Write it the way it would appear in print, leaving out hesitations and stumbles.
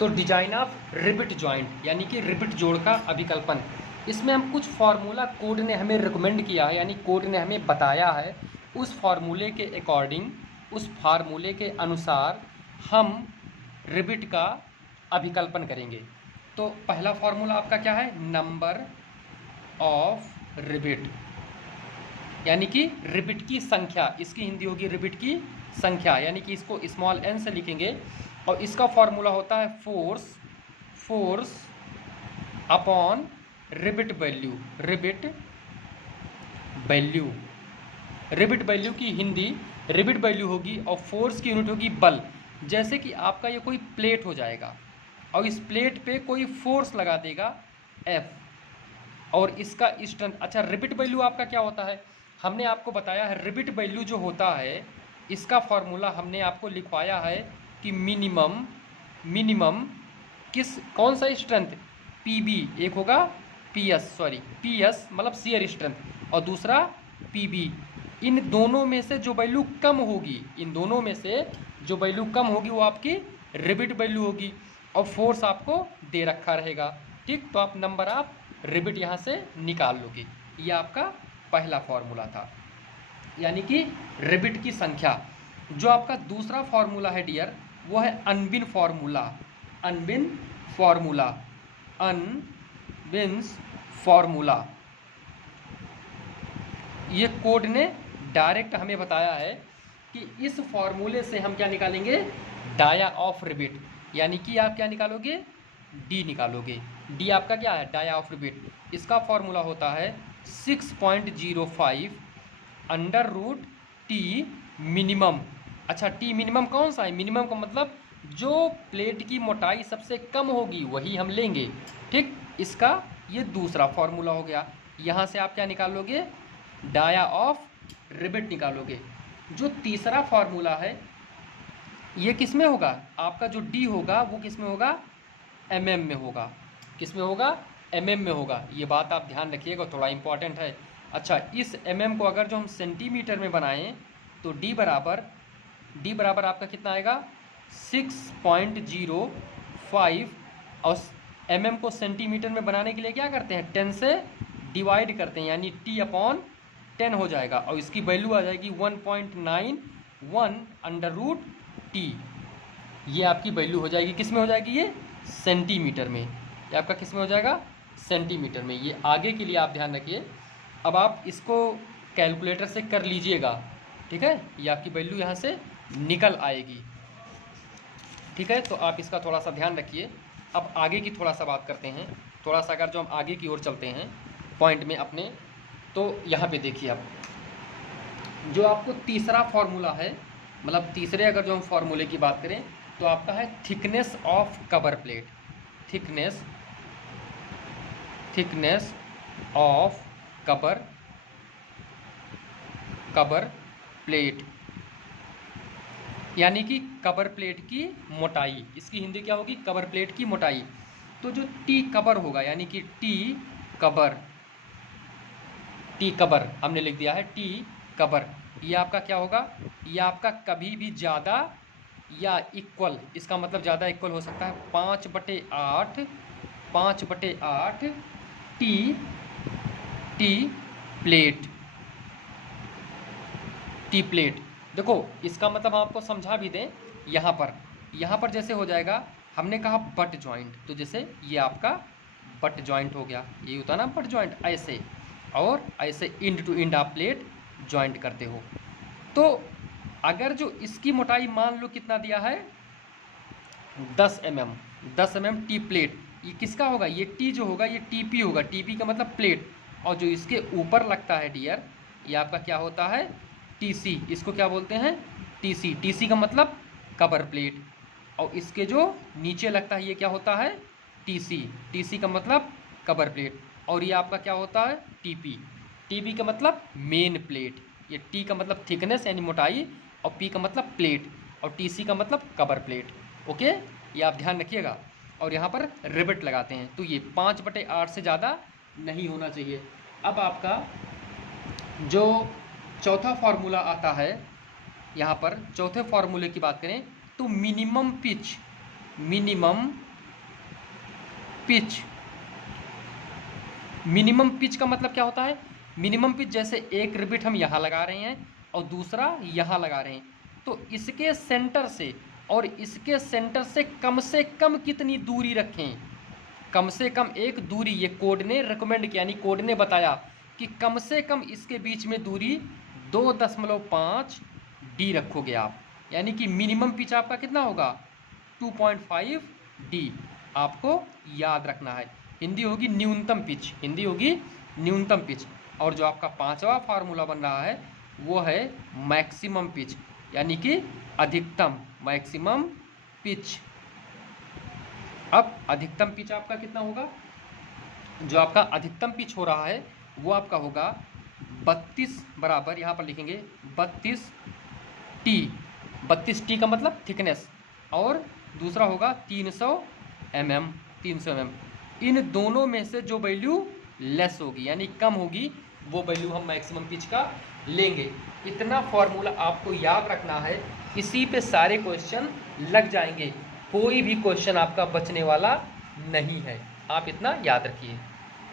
तो design of रिबिट joint यानी कि रिबिट जोड़ का अभिकल्पन, इसमें हम कुछ फार्मूला कोड ने हमें रिकमेंड किया है, यानी कोड ने हमें बताया है, उस फार्मूले के अकॉर्डिंग, उस फार्मूले के अनुसार हम रिबिट का अभिकल्पन करेंगे। तो पहला फार्मूला आपका क्या है, नंबर ऑफ रिबिट, यानी कि रिबिट की संख्या, इसकी हिंदी होगी रिबिट की संख्या, यानी कि इसको स्मॉल n से लिखेंगे। और इसका फॉर्मूला होता है फोर्स अपॉन रिबिट वैल्यू, रिबिट वैल्यू की हिंदी रिबिट वैल्यू होगी, और फोर्स की यूनिट होगी बल। जैसे कि आपका ये कोई प्लेट हो जाएगा और इस प्लेट पे कोई फोर्स लगा देगा F, और इसका स्ट्रेंथ। अच्छा, रिबिट वैल्यू आपका क्या होता है, हमने आपको बताया है रिबिट वैल्यू जो होता है, इसका फॉर्मूला हमने आपको लिखवाया है कि मिनिमम कौन सा स्ट्रेंथ, PB, एक होगा PS मतलब शियर स्ट्रेंथ, और दूसरा PB। इन दोनों में से जो वैल्यू कम होगी, वो आपकी रिबिट वैल्यू होगी, और फोर्स आपको दे रखा रहेगा। ठीक, तो आप नंबर ऑफ रिबिट यहाँ से निकाल लोगे। ये आपका पहला फॉर्मूला था, यानी कि रिबिट की संख्या। जो आपका दूसरा फॉर्मूला है डियर, वो है अनबिन फॉर्मूला। ये कोड ने डायरेक्ट हमें बताया है कि इस फॉर्मूले से हम क्या निकालेंगे, डाया ऑफ रिबिट, यानी कि आप क्या निकालोगे, डी निकालोगे। डी आपका क्या है, डाया ऑफ रिबिट। इसका फॉर्मूला होता है 6.05 अंडर रूट टी मिनिमम। अच्छा, टी मिनिमम कौन सा है, मिनिमम का मतलब जो प्लेट की मोटाई सबसे कम होगी वही हम लेंगे। ठीक, इसका ये दूसरा फॉर्मूला हो गया। यहाँ से आप क्या निकालोगे, डाया ऑफ रिबिट निकालोगे। जो तीसरा फॉर्मूला है ये किस में होगा, आपका जो डी होगा वो किस में होगा, mm में होगा। किस में होगा, mm में होगा। ये बात आप ध्यान रखिएगा, थोड़ा इंपॉर्टेंट है। अच्छा, इस mm को अगर जो हम सेंटीमीटर में बनाएं तो d बराबर आपका कितना आएगा, 6.05, और mm को सेंटीमीटर में बनाने के लिए क्या करते हैं, 10 से डिवाइड करते हैं, यानी t/10 हो जाएगा, और इसकी वैल्यू आ जाएगी 1.91 अंडर रूट टी। ये आपकी वैल्यू हो जाएगी, किस में हो जाएगी, ये सेंटीमीटर में। ये आपका किस में हो जाएगा, सेंटीमीटर में। ये आगे के लिए आप ध्यान रखिए। अब आप इसको कैलकुलेटर से कर लीजिएगा, ठीक है, ये आपकी वैल्यू यहाँ से निकल आएगी। ठीक है, तो आप इसका थोड़ा सा ध्यान रखिए। अब आगे की थोड़ा सा बात करते हैं, थोड़ा सा अगर जो हम आगे की ओर चलते हैं पॉइंट में अपने, तो यहाँ पे देखिए आप, जो आपको तीसरा फॉर्मूला है, मतलब तीसरे अगर जो हम फॉर्मूले की बात करें तो आपका है thickness of cover plate, thickness of cover plate, यानी कि कवर प्लेट की मोटाई। इसकी हिंदी क्या होगी, कवर प्लेट की मोटाई। तो जो टी कवर होगा, यानी कि टी कवर हमने लिख दिया है, टी कवर, ये आपका क्या होगा, ये आपका कभी भी ज़्यादा या इक्वल, इसका मतलब ज़्यादा इक्वल हो सकता है 5/8 टी प्लेट। देखो, इसका मतलब हम आपको समझा भी दें, यहाँ पर जैसे हो जाएगा, हमने कहा बट जॉइंट, तो जैसे ये आपका बट जॉइंट हो गया, ये होता ना बट जॉइंट, ऐसे, और ऐसे इंड टू इंड आप प्लेट जॉइंट करते हो। तो अगर जो इसकी मोटाई मान लो कितना दिया है, 10 mm टी प्लेट, ये किसका होगा, ये टी जो होगा ये टीपी होगा, टीपी का मतलब प्लेट, और जो इसके ऊपर लगता है डियर, ये आपका क्या होता है, टीसी। इसको क्या बोलते हैं, टीसी का मतलब कवर प्लेट, और इसके जो नीचे लगता है ये क्या होता है, टीसी का मतलब कवर प्लेट, और ये आपका क्या होता है, टीपी का मतलब मेन प्लेट। ये टी का मतलब थिकनेस यानी मोटाई, और पी का मतलब प्लेट, और टीसी का मतलब कवर प्लेट। ओके, ये आप ध्यान रखिएगा। और यहाँ पर रिबिट लगाते हैं, तो ये 5/8 से ज़्यादा नहीं होना चाहिए। अब आपका जो चौथा फार्मूला आता है, यहाँ पर चौथे फार्मूले की बात करें तो मिनिमम पिच। मिनिमम पिच का मतलब क्या होता है? मिनिमम पिच जैसे एक रिबिट हम यहाँ लगा रहे हैं और दूसरा यहाँ लगा रहे हैं, तो इसके सेंटर से और इसके सेंटर से कम कितनी दूरी रखें? कम से कम एक दूरी, ये कोड ने रिकमेंड किया, यानी कोड ने बताया कि कम से कम इसके बीच में दूरी 2.5 डी रखोगे आप, यानी कि मिनिमम पिच आपका कितना होगा? 2.5 डी। आपको याद रखना है। हिंदी होगी न्यूनतम पिच, हिंदी होगी न्यूनतम पिच। और जो आपका पांचवा फार्मूला बन रहा है वो है मैक्सिमम पिच, यानी कि अधिकतम, मैक्सिमम पिच। अब अधिकतम पिच आपका कितना होगा? जो आपका अधिकतम पिच हो रहा है वो आपका होगा 32 बराबर, यहाँ पर लिखेंगे 32 टी। 32 टी का मतलब थिकनेस, और दूसरा होगा 300 mm, 300 mm। इन दोनों में से जो वैल्यू लेस होगी यानी कम होगी, वो वैल्यू हम मैक्सिमम पिच का लेंगे। इतना फॉर्मूला आपको याद रखना है, इसी पे सारे क्वेश्चन लग जाएंगे, कोई भी क्वेश्चन आपका बचने वाला नहीं है। आप इतना याद रखिए।